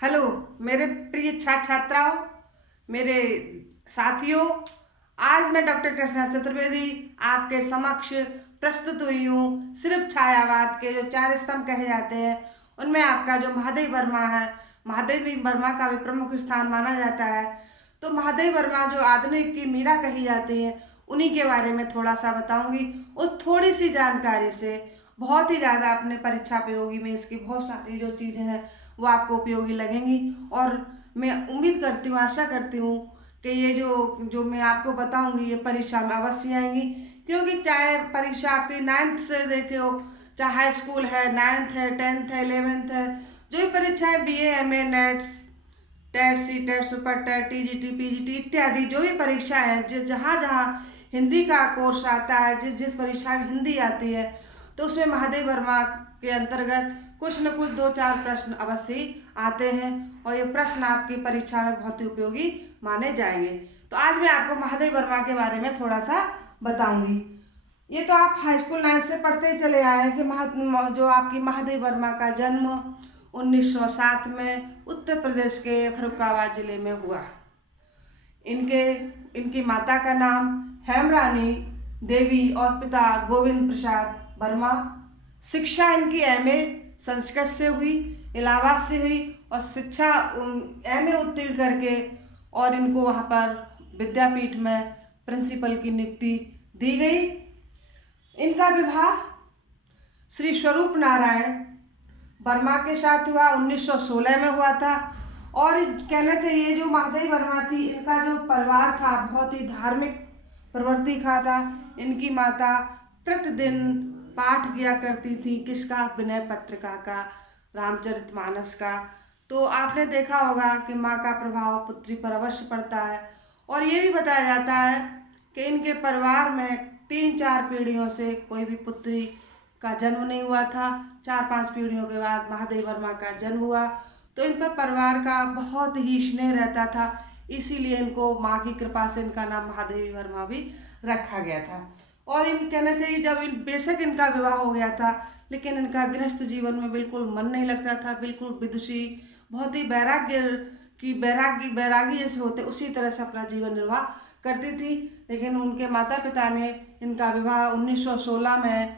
Hello मेरे प्रिय छात्र छात्राओं, मेरे साथियों। आज मैं डॉक्टर कृष्णा चतुर्वेदी आपके समक्ष प्रस्तुत हुई हूँ। सिर्फ छायावाद के जो चार स्तंभ कहे जाते हैं उनमें आपका जो महादेव वर्मा है, महादेव वर्मा का भी प्रमुख स्थान माना जाता है। तो महादेव वर्मा जो आधुनिक की मीरा कही जाती है, उन्हीं के बारे में थोड़ा सा बताऊंगी। उस थोड़ी सी जानकारी से बहुत ही ज़्यादा अपने परीक्षा उपयोगी में इसकी बहुत सारी जो चीज़ें हैं वो आपको उपयोगी लगेंगी। और मैं उम्मीद करती हूँ, आशा करती हूँ कि ये जो जो मैं आपको बताऊंगी ये परीक्षा में अवश्य आएंगी। क्योंकि चाहे परीक्षा आपकी 9th से देखे हो, चाहे हाई स्कूल है, 9th है, 10th है, 11th है, जो भी परीक्षा है, BA MA NETs, TET CTET super TET TGT PGT इत्यादि जो भी परीक्षा है, जिस जहाँ जहाँ हिंदी का कोर्स आता है, जिस जिस परीक्षा में हिंदी आती है, तो उसमें महादेव वर्मा के अंतर्गत कुछ न कुछ 2-4 प्रश्न अवश्य आते हैं और ये प्रश्न आपकी परीक्षा में बहुत ही उपयोगी माने जाएंगे। तो आज मैं आपको महादेव वर्मा के बारे में थोड़ा सा बताऊंगी। ये तो आप हाई स्कूल 9th से पढ़ते ही चले आए हैं कि जो आपकी महादेव वर्मा का जन्म 1907 में उत्तर प्रदेश के फर्रुखाबाद जिले में हुआ। इनके इनकी माता का नाम हेमरानी देवी और पिता गोविंद प्रसाद वर्मा। शिक्षा इनकी MA संस्कृत से हुई, इलाहाबाद से हुई और शिक्षा MA उत्तीर्ण करके और इनको वहाँ पर विद्यापीठ में प्रिंसिपल की नियुक्ति दी गई। इनका विवाह श्री स्वरूप नारायण वर्मा के साथ हुआ, 1916 में हुआ था। और कहना चाहिए जो महादेव वर्मा थी, इनका जो परिवार था बहुत ही धार्मिक प्रवृत्ति का था। इनकी माता प्रतिदिन पाठ किया करती थी, किसका? विनय पत्रिका का, रामचरितमानस का। तो आपने देखा होगा कि माँ का प्रभाव पुत्री पर अवश्य पड़ता है। और ये भी बताया जाता है कि इनके परिवार में 3-4 पीढ़ियों से कोई भी पुत्री का जन्म नहीं हुआ था। 4-5 पीढ़ियों के बाद महादेव वर्मा का जन्म हुआ। तो इन पर परिवार का बहुत ही स्नेह रहता था, इसीलिए इनको माँ की कृपा से इनका नाम महादेवी वर्मा भी रखा गया था। और इन कहना चाहिए जब बेशक इनका विवाह हो गया था, लेकिन इनका गृहस्थ जीवन में बिल्कुल मन नहीं लगता था, बिल्कुल विदुषी, बहुत ही बैरागी जैसे होते उसी तरह से अपना जीवन निर्वाह करती थी। लेकिन उनके माता पिता ने इनका विवाह 1916 में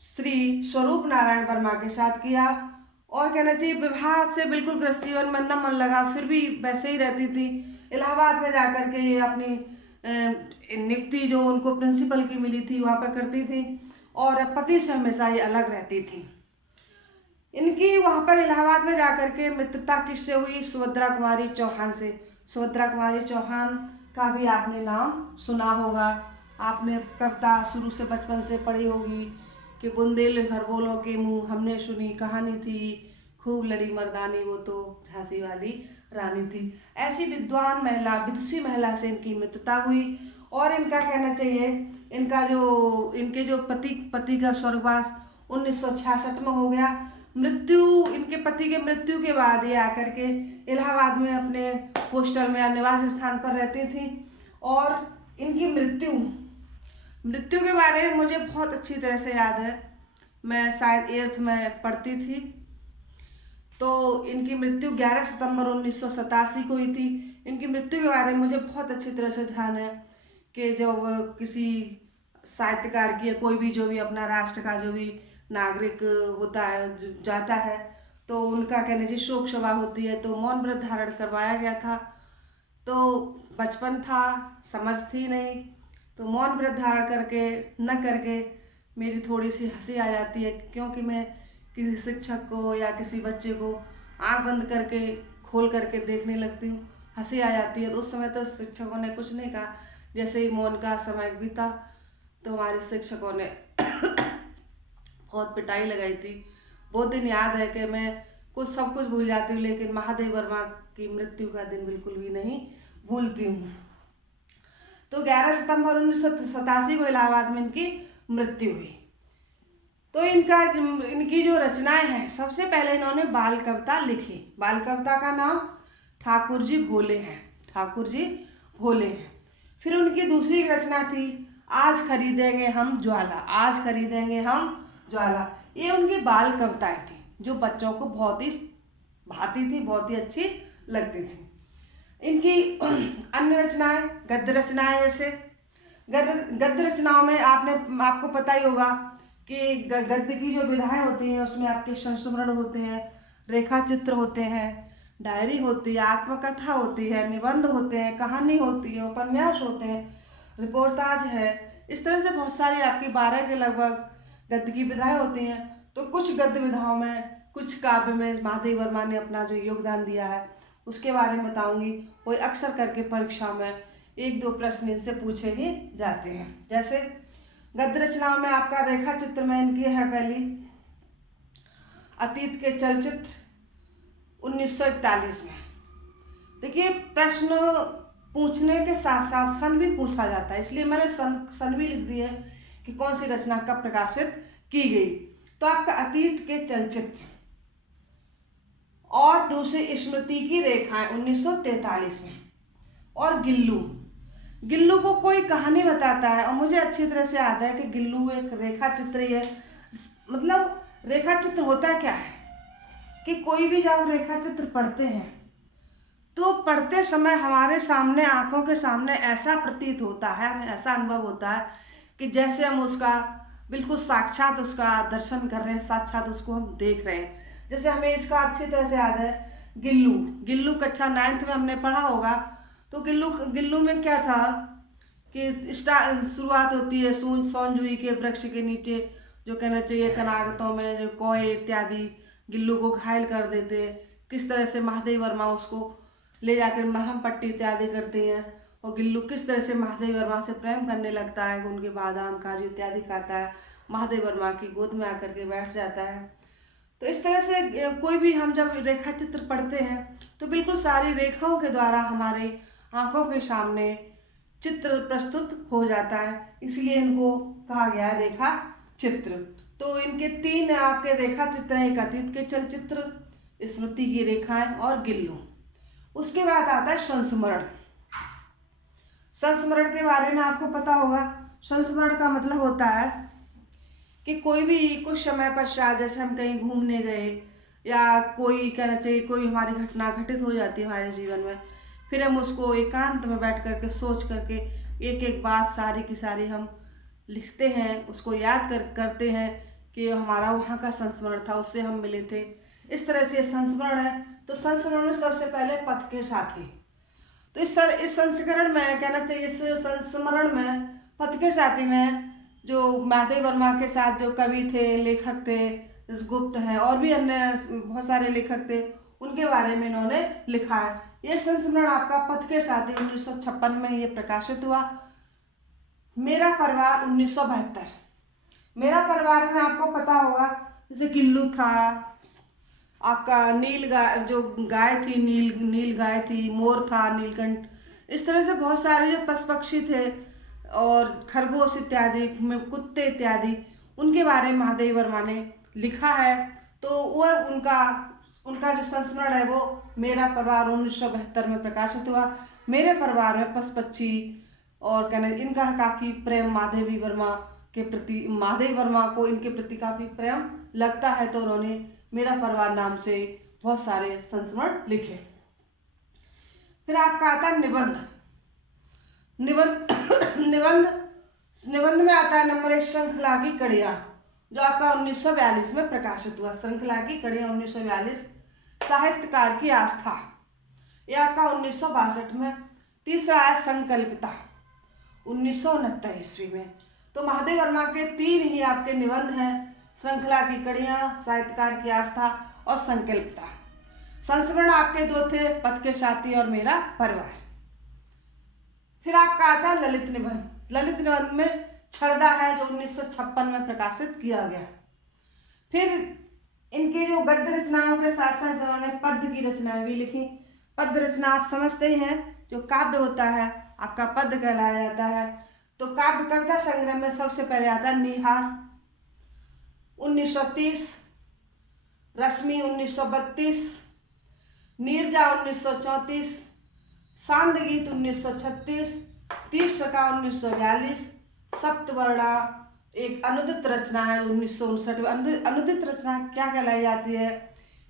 श्री स्वरूप नारायण वर्मा के साथ किया। और कहना चाहिए विवाह से बिल्कुल गृहस्थ जीवन में न मन लगा, फिर भी वैसे ही रहती थी। इलाहाबाद में जाकर के ये अपनी नियुक्ति जो उनको प्रिंसिपल की मिली थी वहाँ पर करती थी और पति से हमेशा ये अलग रहती थी। इनकी वहाँ पर इलाहाबाद में जाकर के मित्रता किससे हुई? सुभद्रा कुमारी चौहान से। सुभद्रा कुमारी चौहान का भी आपने नाम सुना होगा, आपने कविता शुरू से बचपन से पढ़ी होगी कि बुंदेल भर बोलों के मुँह हमने सुनी कहानी थी, खूब लड़ी मर्दानी वो तो झांसी वाली रानी थी। ऐसी विद्वान महिला, विदुषी महिला से इनकी मित्रता हुई। और इनका कहना चाहिए इनके जो पति का स्वर्गवास 1966 में हो गया। इनके पति के मृत्यु के बाद ये आकर के इलाहाबाद में अपने हॉस्टल में या निवास स्थान पर रहती थी। और इनकी मृत्यु के बारे में मुझे बहुत अच्छी तरह से याद है, मैं शायद 8th में पढ़ती थी। तो इनकी मृत्यु 11 सितंबर 1987 को हुई थी। इनकी मृत्यु के बारे में मुझे बहुत अच्छी तरह से ध्यान है कि जब किसी साहित्यकार की या कोई भी जो भी अपना राष्ट्र का जो भी नागरिक होता है जाता है, तो उनका कहने जी शोक सभा होती है, तो मौन व्रत धारण करवाया गया था। तो बचपन था, समझ थी नहीं, तो मौन व्रत धारण करके मेरी थोड़ी सी हंसी आ जाती है, क्योंकि मैं किसी शिक्षक को या किसी बच्चे को आंख बंद करके खोल करके देखने लगती हूँ, हंसी आ जाती है। तो उस समय तो शिक्षकों ने कुछ नहीं कहा। जैसे ही मौन का समय बीता तो हमारे शिक्षकों ने बहुत पिटाई लगाई थी। वो दिन याद है कि मैं सब कुछ भूल जाती हूँ, लेकिन महादेव वर्मा की मृत्यु का दिन बिल्कुल भी नहीं भूलती हूँ। तो 11 सितंबर 1987 को इलाहाबाद में इनकी मृत्यु हुई। तो इनकी जो रचनाएं हैं, सबसे पहले इन्होंने बाल कविता लिखी। बाल कविता का नाम ठाकुर जी भोले हैं, ठाकुर जी भोले हैं। फिर उनकी दूसरी रचना थी आज खरीदेंगे हम ज्वाला, आज खरीदेंगे हम ज्वाला। ये उनकी बाल कविताएं थी जो बच्चों को बहुत ही भाती थी, बहुत ही अच्छी लगती थी। इनकी अन्य रचनाएं गद्य रचनाएं, जैसे गद्य रचनाओं में आपको पता ही होगा कि गद्य की जो विधाएं होती हैं उसमें आपके संस्मरण होते हैं, रेखा चित्र होते हैं, डायरी होती है, आत्मकथा होती है, निबंध होते हैं, कहानी होती है, उपन्यास होते हैं, रिपोर्टाज है। इस तरह से बहुत सारी आपकी 12 के लगभग गद्य की विधाएं होती हैं। तो कुछ गद्य विधाओं में, कुछ काव्य में महादेवी वर्मा ने अपना जो योगदान दिया है उसके बारे में बताऊंगी। वो अक्सर करके परीक्षा में 1-2 प्रश्न इनसे पूछे ही जाते हैं। जैसे गद्य रचनाओं में आपका रेखा चित्र में इनकी है पहली अतीत के चलचित्र 1941 में। देखिए, प्रश्न पूछने के साथ साथ सन भी पूछा जाता है, इसलिए मैंने सन भी लिख दी है कि कौन सी रचना कब प्रकाशित की गई। तो आपका अतीत के चलचित्र और दूसरी स्मृति की रेखाएं 1943 में। और गिल्लू को कोई कहानी बताता है, और मुझे अच्छी तरह से याद है कि गिल्लू एक रेखा चित्र ही है। मतलब रेखा चित्र होता क्या है कि कोई भी जब रेखा चित्र पढ़ते हैं तो पढ़ते समय हमारे सामने, आंखों के सामने ऐसा प्रतीत होता है, हमें ऐसा अनुभव होता है कि जैसे हम उसका बिल्कुल साक्षात उसका दर्शन कर रहे हैं, साक्षात उसको हम देख रहे हैं। जैसे हमें इसका अच्छी तरह से याद है गिल्लू कक्षा 9th में हमने पढ़ा होगा। तो गिल्लू में क्या था कि शुरुआत होती है सोनजुई के वृक्ष के नीचे, जो कहना चाहिए कनागतों में जो कौए इत्यादि गिल्लू को घायल कर देते हैं। किस तरह से महादेवी वर्मा उसको ले जाकर मरहम पट्टी इत्यादि करते हैं, और गिल्लू किस तरह से महादेवी वर्मा से प्रेम करने लगता है, उनके बादाम काजू इत्यादि खाता है, महादेवी वर्मा की गोद में आकर के बैठ जाता है। तो इस तरह से कोई भी हम जब रेखा चित्र पढ़ते हैं तो बिल्कुल सारी रेखाओं के द्वारा हमारे आंखों के सामने चित्र प्रस्तुत हो जाता है, इसलिए इनको कहा गया है रेखा चित्र। तो इनके 3 आपके रेखा चित्र हैं, एक अतीत के चलचित्र, स्मृति की रेखाएं और गिल्लू। उसके बाद आता है संस्मरण। संस्मरण के बारे में आपको पता होगा। संस्मरण का मतलब होता है कि कोई भी कुछ समय पश्चात, जैसे हम कहीं घूमने गए या कोई कहना चाहिए कोई हमारी घटना घटित हो जाती है हमारे जीवन में, फिर हम उसको एकांत में बैठ करके सोच करके एक एक बात सारी की सारी हम लिखते हैं, उसको याद करते हैं कि हमारा वहाँ का संस्मरण था, उससे हम मिले थे। इस तरह से संस्मरण है। तो संस्मरण में सबसे पहले पथ के साथी। तो इस संस्करण में कहना चाहिए, इस संस्मरण में पथ के साथी में जो महादेवी वर्मा के साथ जो कवि थे, लेखक थे, गुप्त हैं और भी अन्य बहुत सारे लेखक थे, उनके बारे में इन्होंने लिखा है। ये संस्मरण आपका पथ के साथी 1956 में ये प्रकाशित हुआ। मेरा परिवार 1972। मेरा परिवार में आपको पता होगा जैसे गिल्लू था, आपका नील गाय थी, नील गाय थी, मोर था, नीलकंठ, इस तरह से बहुत सारे जो पशु पक्षी थे और खरगोश इत्यादि में कुत्ते इत्यादि, उनके बारे में महादेवी वर्मा ने लिखा है। तो वह उनका जो संस्मरण है वो मेरा परिवार 1972 में प्रकाशित हुआ। मेरे परिवार में पशु पक्षी और कहना इनका काफ़ी प्रेम महादेवी वर्मा के प्रति, महादेवी वर्मा को इनके प्रति काफ़ी प्रेम लगता है, तो उन्होंने मेरा परिवार नाम से बहुत सारे संस्मरण लिखे। फिर आपका आता है निबंध में आता है नंबर 1 श्रृंखला की कड़ियाँ, जो आपका 1942 में प्रकाशित हुआ। श्रृंखला की कड़ियाँ 1942। साहित्यकार की आस्था, ये आपका 1962 में। तीसरा है संकल्पिता 1969 ईस्वी में। तो महादेवी वर्मा के 3 ही आपके निबंध हैं, श्रृंखला की कड़ियाँ, साहित्यकार की आस्था और संकल्पिता। संस्मरण आपके 2 थे, पथ के साथी और मेरा परिवार। फिर आपका आता है ललित निबंध। ललित निबंध में छड़दा है जो 1956 में प्रकाशित किया गया। फिर इनके जो गद्य रचनाओं के साथ साथ उन्होंने पद्य की रचनाएं भी लिखी। पद्य रचना आप समझते ही हैं, जो काव्य होता है आपका पद्य कहलाया जाता है। तो काव्य कविता संग्रह में सबसे पहले आता है निहार 1930, रश्मि 1932, नीरजा 1934, सांद गीत 1936, तीर्थका 1942, सप्तवर्णा एक अनुदित रचना है 1959। अनुदित रचना क्या कहलाई जाती है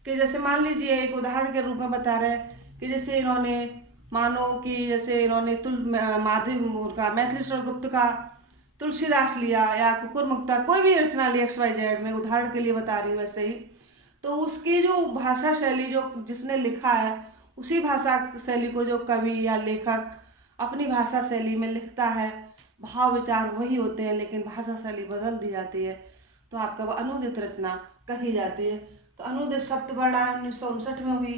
कि जैसे मान लीजिए एक उदाहरण के रूप में बता रहे हैं कि जैसे इन्होंने मानो कि जैसे इन्होंने माधव का मैथिलीश्वर गुप्त का तुलसीदास लिया या कुकुर मुक्ता, कोई भी रचना ली XYZ, में उदाहरण के लिए बता रही हूँ वैसे ही, तो उसकी जो भाषा शैली जो जिसने लिखा है उसी भाषा शैली को जो कवि या लेखक अपनी भाषा शैली में लिखता है, भाव विचार वही होते हैं लेकिन भाषा शैली बदल दी जाती है, तो आपका वो अनुदित रचना कही जाती है। तो अनुदित सप्तवर्णा 1959 में हुई।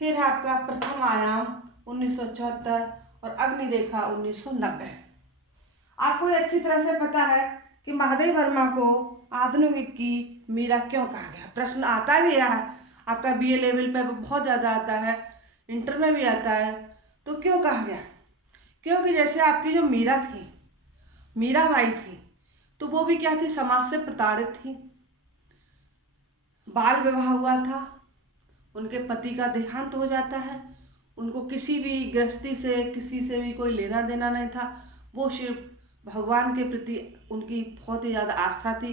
फिर है आपका प्रथम आयाम 1974 और अग्निरेखा 1990। आपको अच्छी तरह से पता है कि महादेव वर्मा को आधुनिक की मीरा क्यों कहा गया। प्रश्न आता भी है आपका BA लेवल पे बहुत ज़्यादा आता है, इंटर में भी आता है। तो क्यों कहा गया? क्योंकि जैसे आपकी जो मीरा थी, मीराबाई थी, तो वो भी क्या थी, समाज से प्रताड़ित थी। बाल विवाह हुआ था, उनके पति का देहांत हो जाता है, उनको किसी भी गृहस्थी से किसी से भी कोई लेना देना नहीं था। वो सिर्फ भगवान के प्रति उनकी बहुत ही ज़्यादा आस्था थी।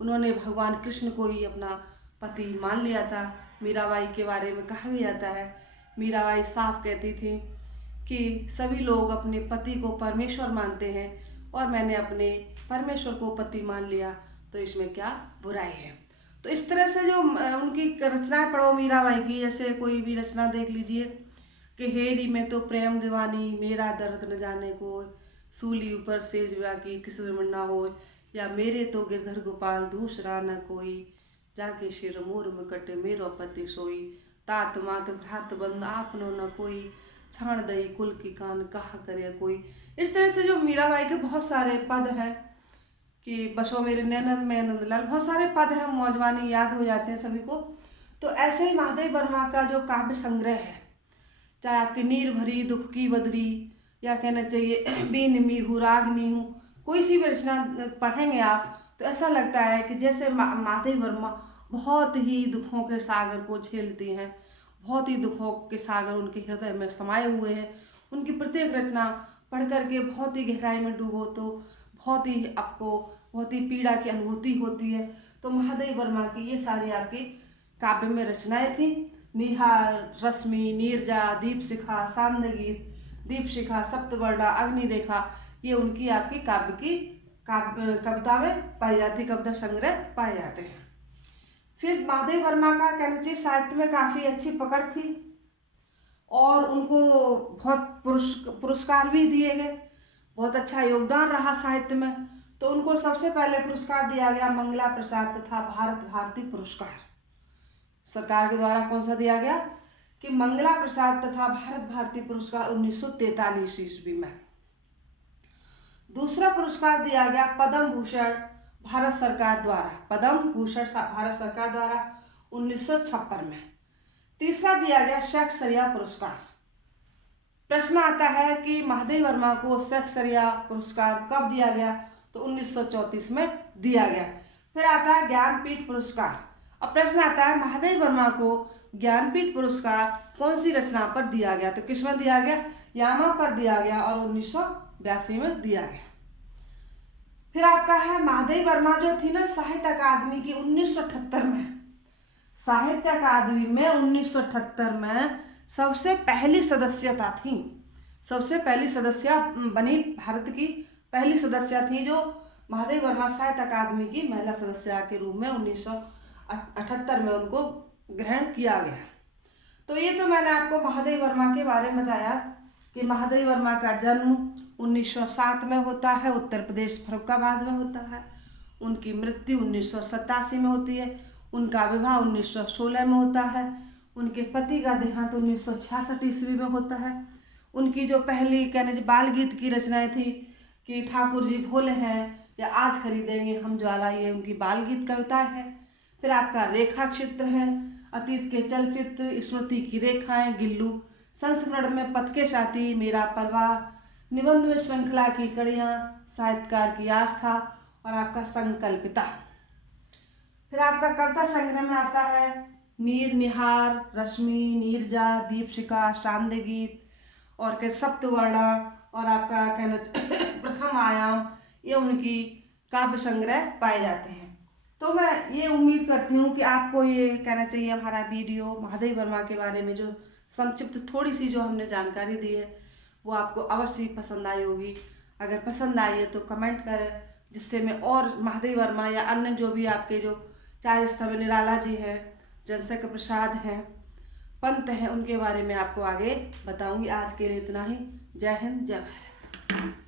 उन्होंने भगवान कृष्ण को ही अपना पति मान लिया था। मीराबाई के बारे में कहा भी जाता है, मीराबाई साफ कहती थी कि सभी लोग अपने पति को परमेश्वर मानते हैं और मैंने अपने परमेश्वर को पति मान लिया, तो इसमें क्या बुराई है। तो इस तरह से जो उनकी रचनाएं पढ़ो मीराबाई की, जैसे कोई भी रचना देख लीजिए कि हेरी में तो प्रेम दीवानी, मेरा दर्द न जाने को, सूली ऊपर सेज की किस रमन्ना हो, या मेरे तो गिरधर गोपाल दूसरा न कोई, जाके शिर मोर मुकट मेरो पति सोई, तात मात भ्रात बंद आपनो न कोई, छाण दई कुल की कान कहा करे कोई। इस तरह से जो मीराबाई के बहुत सारे पद हैं कि बसो मेरे नैनन में नंदलाल, बहुत सारे पद हैं, मौजवानी याद हो जाते हैं सभी को। तो ऐसे ही महादेव वर्मा का जो काव्य संग्रह है, चाहे आपकी नीर भरी दुख की बदरी, या कहना चाहिए बीन मी हूँ रागनी हूँ, कोई सी भी रचना पढ़ेंगे आप तो ऐसा लगता है कि जैसे महादेव वर्मा बहुत ही दुखों के सागर को झेलती हैं, बहुत ही दुखों के सागर उनके हृदय में समाये हुए हैं। उनकी प्रत्येक रचना पढ़ करके बहुत ही गहराई में डूबो तो बहुत ही आपको बहुत ही पीड़ा की अनुभूति होती है। तो महादेव वर्मा की ये सारी आपकी काव्य में रचनाएं थी। निहार, रश्मि, नीरजा, दीपशिखा, सांदगीत, दीपशिखा, सप्तवर्णा, अग्निरेखा, ये उनकी आपकी कविता में पाई जाती, कविता संग्रह पाए जाते हैं। फिर महादेव वर्मा का कहना चाहिए साहित्य में काफ़ी अच्छी पकड़ थी और उनको बहुत पुरस्कार भी दिए गए, बहुत अच्छा योगदान रहा साहित्य में। तो उनको सबसे पहले पुरस्कार दिया गया मंगला प्रसाद तथा भारत भारती पुरस्कार, सरकार के द्वारा कौन सा दिया गया कि मंगला प्रसाद तथा भारत भारती पुरस्कार 1943 ईस्वी में। दूसरा पुरस्कार दिया गया पद्म भूषण भारत सरकार द्वारा, पद्म भूषण भारत सरकार द्वारा 1956 में। तीसरा दिया गया शेक्सपियर पुरस्कार। प्रश्न आता है कि महादेव वर्मा को शेक्सपियर पुरस्कार कब दिया गया, तो 1934 में दिया गया। फिर आता है ज्ञानपीठ पुरस्कार। अब प्रश्न आता है महादेव वर्मा को ज्ञानपीठ पुरस्कार कौन सी रचना पर दिया गया, तो किसमें दिया गया, यामा पर दिया गया और 1982 में दिया गया। फिर आपका है महादेव वर्मा जो थी ना साहित्य अकादमी की 1978 में, साहित्य अकादमी में 1978 में सबसे पहली सदस्यता थी, सबसे पहली सदस्य बनी, भारत की पहली सदस्य थी जो महादेव वर्मा साहित्य अकादमी की महिला सदस्य के रूप में 1978 में उनको ग्रहण किया गया। तो ये तो मैंने आपको महादेव वर्मा के बारे में बताया कि महादेव वर्मा का जन्म 1907 में होता है, उत्तर प्रदेश फर्रुखाबाद में होता है। उनकी मृत्यु 1987 में होती है। उनका विवाह 1916 में होता है। उनके पति का देहांत 1966 ईस्वी में होता है। उनकी जो पहली कहने बाल गीत की रचनाएं थी कि ठाकुर जी भोले हैं या आज खरीदेंगे हम ज्वाला, ये उनकी बाल गीत कविताएं हैं। फिर आपका रेखा चित्र है, अतीत के चलचित्र, स्मृति की रेखाएं, गिल्लू, संस्मरण में पथ के साथी, मेरा परिवार, निबंध में श्रृंखला की कड़ियाँ, साहित्यकार की आस्था और आपका संकल्पिता। फिर आपका कविता संग्रह में आता है नीर, निहार, रश्मि, नीरजा, दीपशिखा, सांदगीत और के सप्तवर्णा और आपका कहना प्रथम आयाम, ये उनकी काव्य संग्रह पाए जाते हैं। तो मैं ये उम्मीद करती हूँ कि आपको ये कहना चाहिए हमारा वीडियो महादेव वर्मा के बारे में जो संक्षिप्त थोड़ी सी जो हमने जानकारी दी है वो आपको अवश्य पसंद आई होगी। अगर पसंद आई है तो कमेंट करें, जिससे मैं और महादेव वर्मा या अन्य जो भी आपके जो चार स्तंभ निराला जी हैं, जनशंकर प्रसाद हैं, पंत हैं, उनके बारे में आपको आगे बताऊंगी। आज के लिए इतना ही। जय हिंद, जय भारत।